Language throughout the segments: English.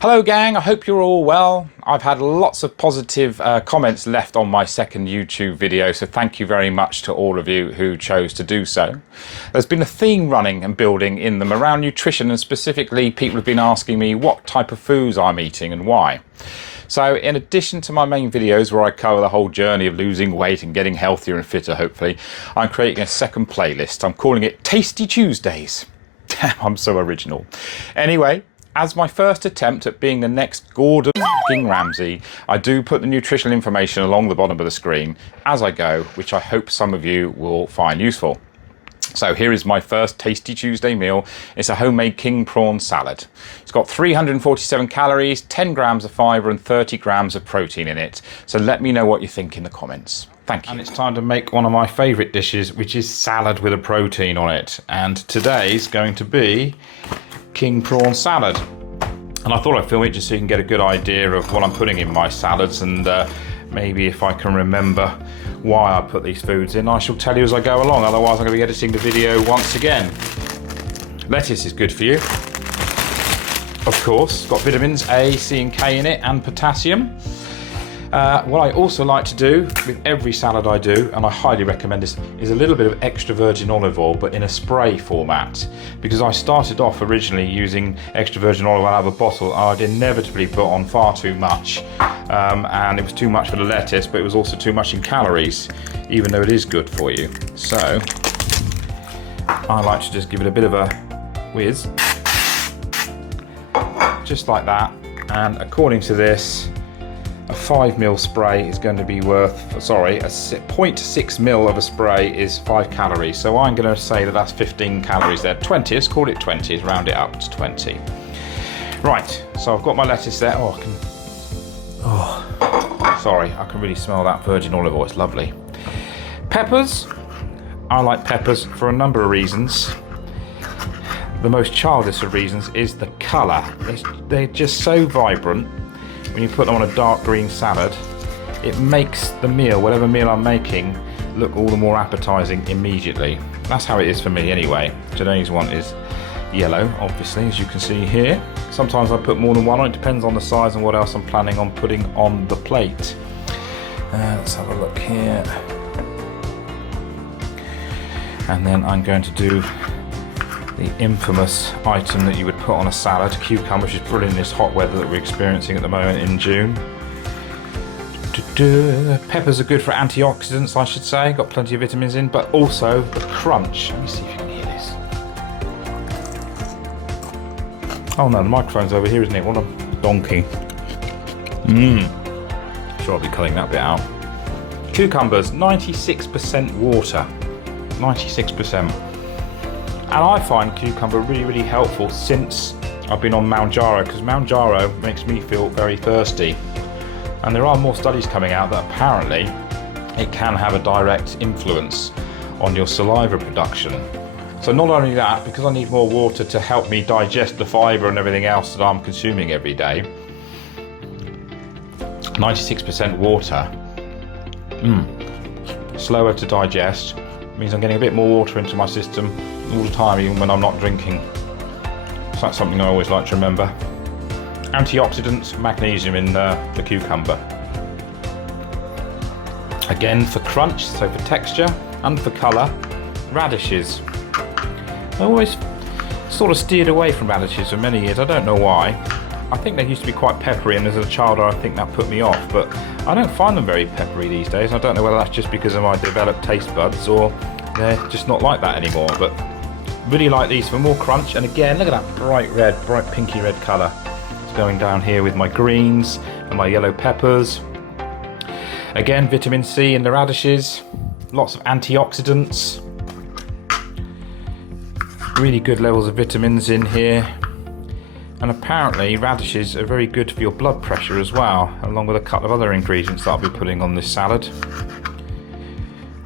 Hello gang, I hope you're all well. I've had lots of positive comments left on my second YouTube video, so thank you very much to all of you who chose to do so. There's been a theme running and building in them around nutrition, and specifically people have been asking me what type of foods I'm eating and why. So in addition to my main videos where I cover the whole journey of losing weight and getting healthier and fitter hopefully, I'm creating a second playlist. I'm calling it Tasty Tuesdays. Damn, I'm so original. Anyway, as my first attempt at being the next Gordon Ramsay, I do put the nutritional information along the bottom of the screen as I go, which I hope some of you will find useful. So here is my first Tasty Tuesday meal. It's a homemade King Prawn Salad. It's got 347 calories, 10 grams of fibre and 30 grams of protein in it. So let me know what you think in the comments. Thank you. And it's time to make one of my favourite dishes, which is salad with a protein on it. And today's going to be King Prawn Salad. And I thought I'd film it just so you can get a good idea of what I'm putting in my salads, and maybe if I can remember why I put these foods in, I shall tell you as I go along. Otherwise I'm going to be editing the video once again. Lettuce is good for you, of course. It's got vitamins A, C and K in it, and potassium. What I also like to do with every salad I do, and I highly recommend this, is a little bit of extra virgin olive oil, but in a spray format. Because I started off originally using extra virgin olive oil out of a bottle, and I'd inevitably put on far too much. And it was too much for the lettuce, but it was also too much in calories, even though it is good for you. So I like to just give it a bit of a whiz, just like that. And according to this, a 5ml spray is going to be worth, sorry, a 0.6 ml of a spray is 5 calories. So I'm going to say that that's 15 calories there. 20, let's call it 20, let's round it up to 20. Right, so I've got my lettuce there. Sorry, I can really smell that virgin olive oil, it's lovely. Peppers, I like peppers for a number of reasons. The most childish of reasons is the colour. They're just so vibrant. When you put them on a dark green salad, it makes the meal, whatever meal I'm making, look all the more appetizing immediately. That's how it is for me anyway. Today's one is yellow, obviously, as you can see here. Sometimes I put more than one on, it depends on the size and what else I'm planning on putting on the plate. Let's have a look here. And then I'm going to do the infamous item that you would put on a salad, cucumber, which is brilliant in this hot weather that we're experiencing at the moment in June. Peppers are good for antioxidants, I should say, got plenty of vitamins in, but also the crunch. Let me see if you can hear this. Oh no, the microphone's over here, isn't it? What a donkey. Sure, I'll be cutting that bit out. Cucumbers, 96% water. 96%. And I find cucumber really helpful since I've been on Mounjaro, because Mounjaro makes me feel very thirsty. And there are more studies coming out that apparently it can have a direct influence on your saliva production. So not only that, because I need more water to help me digest the fibre and everything else that I'm consuming every day, 96% water, slower to digest, means I'm getting a bit more water into my system all the time, even when I'm not drinking. So that's something I always like to remember. Antioxidants, magnesium in the cucumber. Again, for crunch, so for texture, and for colour, radishes. I always sort of steered away from radishes for many years, I don't know why. I think they used to be quite peppery, and as a child I think that put me off, but I don't find them very peppery these days. I don't know whether that's just because of my developed taste buds or they're just not like that anymore, but really like these for more crunch. And again, look at that bright pinky red colour. It's going down here with my greens and my yellow peppers. Again, vitamin C in the radishes, lots of antioxidants, really good levels of vitamins in here. And apparently radishes are very good for your blood pressure as well, along with a couple of other ingredients that I'll be putting on this salad.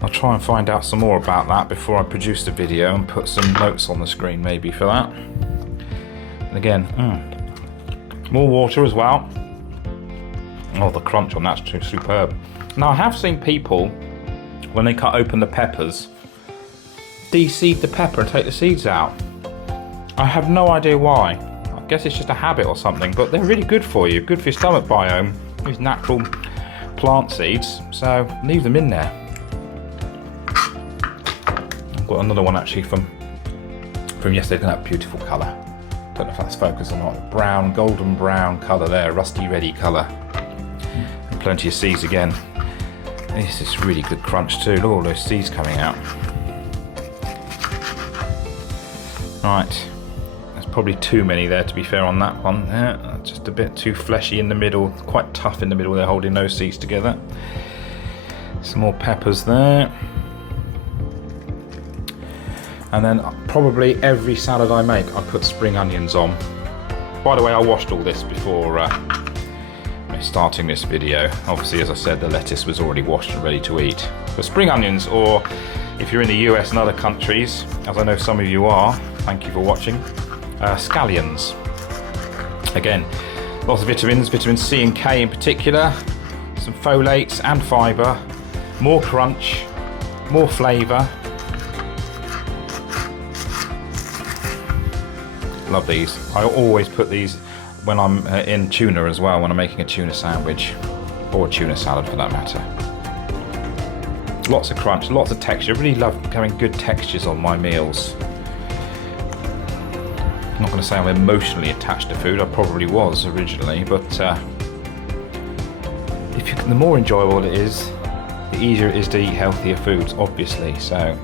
I'll try and find out some more about that before I produce the video and put some notes on the screen maybe for that. And again, more water as well. Oh, the crunch on that's too superb. Now I have seen people, when they cut open the peppers, de-seed the pepper and take the seeds out. I have no idea why. guess it's just a habit or something, but they're really good for you, good for your stomach biome, these natural plant seeds, so leave them in there. I've got another one actually from yesterday, that beautiful colour. Don't know if that's focused or not. Brown, golden brown colour there, rusty reddy colour. And plenty of seeds again. This is really good crunch too. Look at all those seeds coming out. Right, there's probably too many there to be fair on that one. Yeah, just a bit too fleshy in the middle, quite tough in the middle. They're holding those seeds together. Some more peppers there. And then probably every salad I make, I put spring onions on. By the way, I washed all this before starting this video. Obviously, as I said, the lettuce was already washed and ready to eat. But spring onions, or if you're in the US and other countries, as I know some of you are, thank you for watching, scallions. Again, lots of vitamins, vitamin C and K in particular, some folates and fibre, more crunch, more flavour. Love these. I always put these when I'm in tuna as well, when I'm making a tuna sandwich, or a tuna salad for that matter. Lots of crunch, lots of texture. I really love having good textures on my meals. I'm not going to say I'm emotionally attached to food, I probably was originally, but the more enjoyable it is, the easier it is to eat healthier foods, obviously. So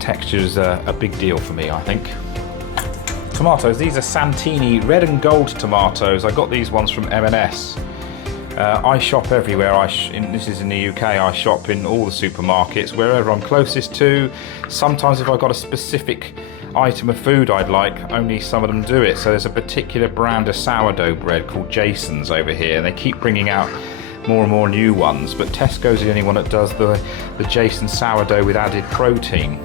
texture is a big deal for me, I think. Tomatoes, these are Santini red and gold tomatoes. I got these ones from M&S. I shop everywhere. This is in the UK. I shop in all the supermarkets, wherever I'm closest to. Sometimes if I've got a specific item of food I'd like, only some of them do it. So there's a particular brand of sourdough bread called Jason's over here, and they keep bringing out more and more new ones. But Tesco's the only one that does the Jason sourdough with added protein.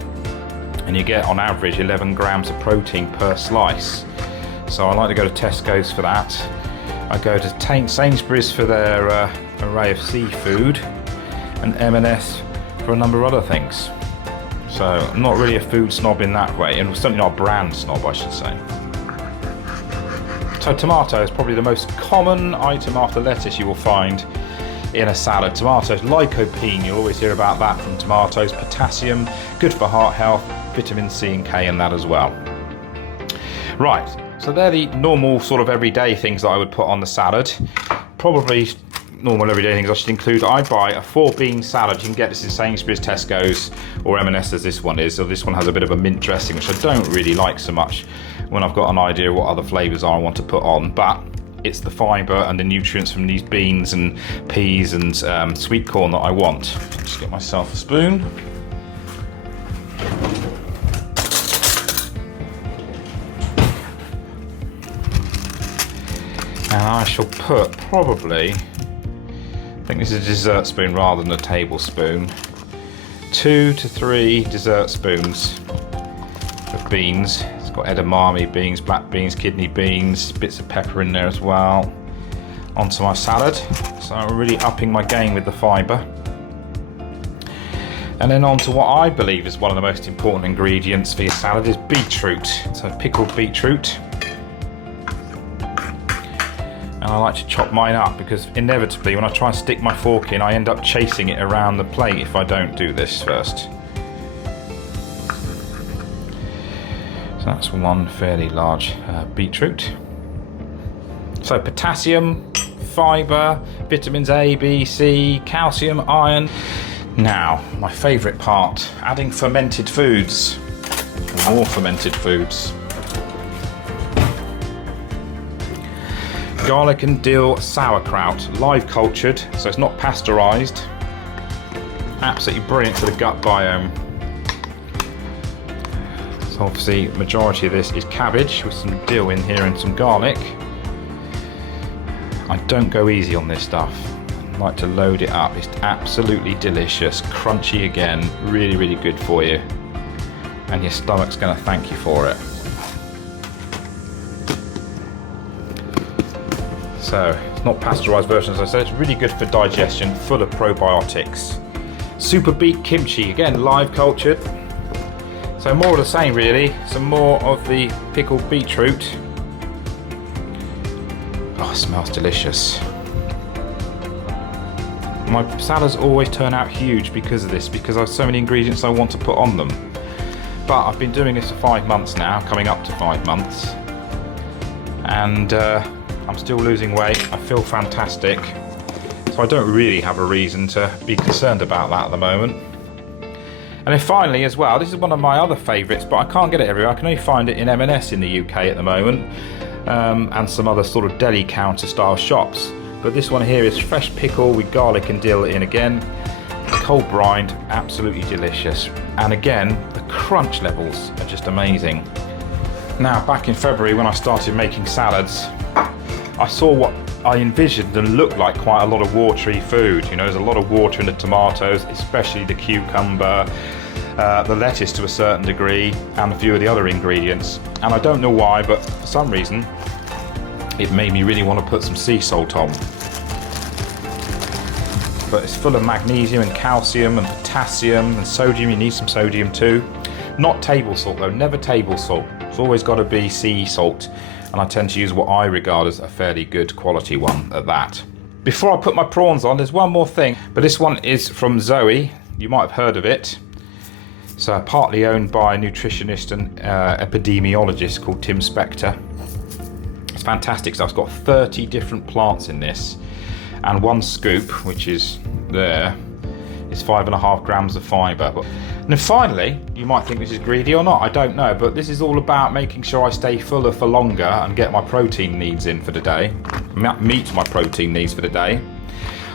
And you get on average 11 grams of protein per slice. So I like to go to Tesco's for that. I go to Sainsbury's for their array of seafood, and M&S for a number of other things. So I'm not really a food snob in that way, and certainly not a brand snob, I should say. So tomato is probably the most common item after lettuce you will find in a salad. Tomatoes, lycopene, you'll always hear about that from tomatoes. Potassium, good for heart health, vitamin C and K in that as well. Right, so they're the normal sort of everyday things that I would put on the salad. Probably normal everyday things I should include. I buy a 4-bean salad. You can get this in Sainsbury's, Tesco's, or M&S as this one is. So this one has a bit of a mint dressing, which I don't really like so much when I've got an idea of what other flavours I want to put on. But it's the fibre and the nutrients from these beans and peas and sweet corn that I want. Just get myself a spoon. And I shall put probably, I think this is a dessert spoon rather than a tablespoon, 2 to 3 dessert spoons of beans. It's got edamame beans, black beans, kidney beans, bits of pepper in there as well, onto my salad. So I'm really upping my game with the fibre. And then on to what I believe is one of the most important ingredients for your salad is beetroot. So pickled beetroot. And I like to chop mine up because inevitably when I try and stick my fork in, I end up chasing it around the plate if I don't do this first. So that's one fairly large beetroot. So potassium, fibre, vitamins A, B, C, calcium, iron. Now, my favourite part, adding fermented foods, and more fermented foods. Garlic and dill sauerkraut, live cultured, so it's not pasteurised. Absolutely brilliant for the gut biome. So obviously, the majority of this is cabbage with some dill in here and some garlic. I don't go easy on this stuff. I like to load it up. It's absolutely delicious, crunchy again, really, really good for you. And your stomach's going to thank you for it. So, it's not pasteurised version, as I said. It's really good for digestion, full of probiotics. Super beet kimchi, again, live cultured. So more of the same really. Some more of the pickled beetroot. Oh, it smells delicious. My salads always turn out huge because of this, because I have so many ingredients I want to put on them. But I've been doing this for 5 months now, coming up to 5 months. And I'm still losing weight. I feel fantastic. So I don't really have a reason to be concerned about that at the moment. And then finally as well, this is one of my other favourites, but I can't get it everywhere. I can only find it in M&S in the UK at the moment, and some other sort of deli counter style shops. But this one here is fresh pickle with garlic and dill in again, cold brined, absolutely delicious. And again, the crunch levels are just amazing. Now, back in February when I started making salads, I saw what I envisioned and looked like quite a lot of watery food. You know, there's a lot of water in the tomatoes, especially the cucumber, the lettuce to a certain degree, and a few of the other ingredients. And I don't know why, but for some reason, it made me really want to put some sea salt on. But it's full of magnesium and calcium and potassium and sodium. You need some sodium too. Not table salt though, never table salt. It's always got to be sea salt. And I tend to use what I regard as a fairly good quality one at that. Before I put my prawns on, there's one more thing. But this one is from Zoe. You might have heard of it. It's partly owned by a nutritionist and epidemiologist called Tim Spector. It's fantastic. So it's got 30 different plants in this. And one scoop, which is there, is 5.5 grams of fibre. And then finally, you might think this is greedy or not, I don't know, but this is all about making sure I stay fuller for longer and get my protein needs in for the day, meet my protein needs for the day.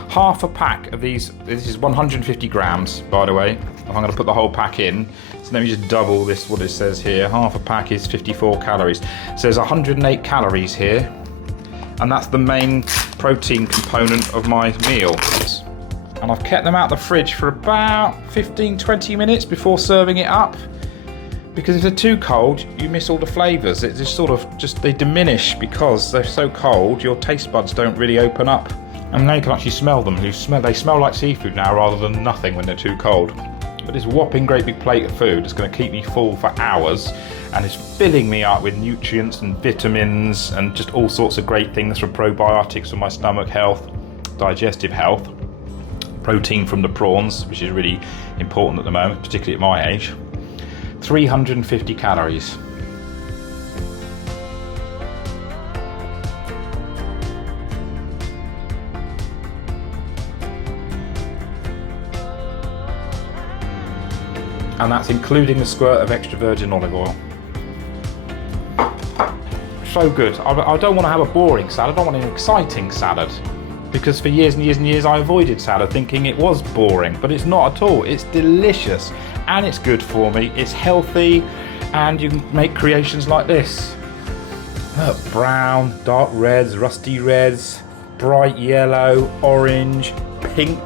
Half a pack of these, this is 150 grams, by the way. I'm going to put the whole pack in, so let me just double this, what it says here. Half a pack is 54 calories. It says 108 calories here, and that's the main protein component of my meal. And I've kept them out the fridge for about 15-20 minutes before serving it up, because if they're too cold you miss all the flavours. It just sort of they diminish because they're so cold. Your taste buds don't really open up, and now you can actually smell them. They smell like seafood now rather than nothing when they're too cold. But this whopping great big plate of food is going to keep me full for hours, and it's filling me up with nutrients and vitamins and just all sorts of great things for probiotics for my stomach health, digestive health. Protein from the prawns, which is really important at the moment, particularly at my age. 350 calories. And that's including a squirt of extra virgin olive oil. So good. I don't want to have a boring salad, I want an exciting salad. Because for years and years and years I avoided salad thinking it was boring, but it's not at all. It's delicious and it's good for me, it's healthy, and you can make creations like this. Brown, dark reds, rusty reds, bright yellow, orange, pink,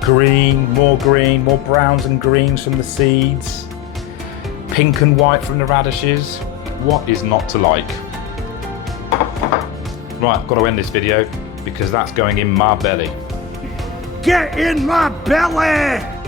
green, more browns and greens from the seeds, pink and white from the radishes. What is not to like? Right, I've got to end this video because that's going in my belly. Get in my belly!